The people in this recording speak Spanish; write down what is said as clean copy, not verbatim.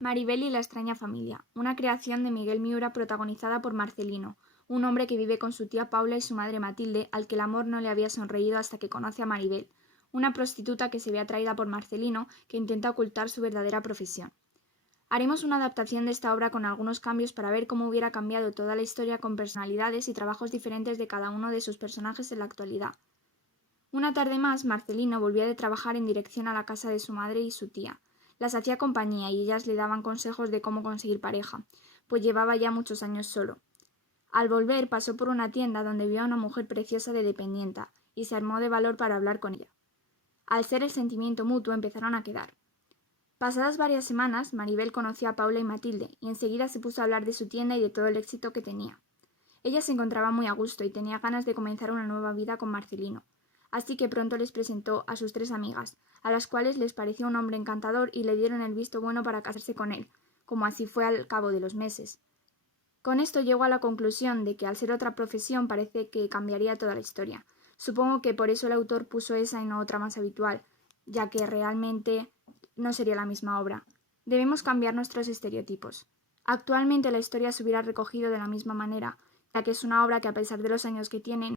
Maribel y la extraña familia, una creación de Miguel Miura protagonizada por Marcelino, un hombre que vive con su tía Paula y su madre Matilde, al que el amor no le había sonreído hasta que conoce a Maribel, una prostituta que se ve atraída por Marcelino, que intenta ocultar su verdadera profesión. Haremos una adaptación de esta obra con algunos cambios para ver cómo hubiera cambiado toda la historia con personalidades y trabajos diferentes de cada uno de sus personajes en la actualidad. Una tarde más, Marcelino volvía de trabajar en dirección a la casa de su madre y su tía. Las hacía compañía y ellas le daban consejos de cómo conseguir pareja, pues llevaba ya muchos años solo. Al volver pasó por una tienda donde vio a una mujer preciosa de dependienta y se armó de valor para hablar con ella. Al ser el sentimiento mutuo empezaron a quedar. Pasadas varias semanas, Maribel conoció a Paula y Matilde y enseguida se puso a hablar de su tienda y de todo el éxito que tenía. Ella se encontraba muy a gusto y tenía ganas de comenzar una nueva vida con Marcelino. Así que pronto les presentó a sus 3 amigas, a las cuales les pareció un hombre encantador y le dieron el visto bueno para casarse con él, como así fue al cabo de los meses. Con esto llegó a la conclusión de que al ser otra profesión parece que cambiaría toda la historia. Supongo que por eso el autor puso esa y no otra más habitual, ya que realmente no sería la misma obra. Debemos cambiar nuestros estereotipos. Actualmente la historia se hubiera recogido de la misma manera, ya que es una obra que a pesar de los años que tiene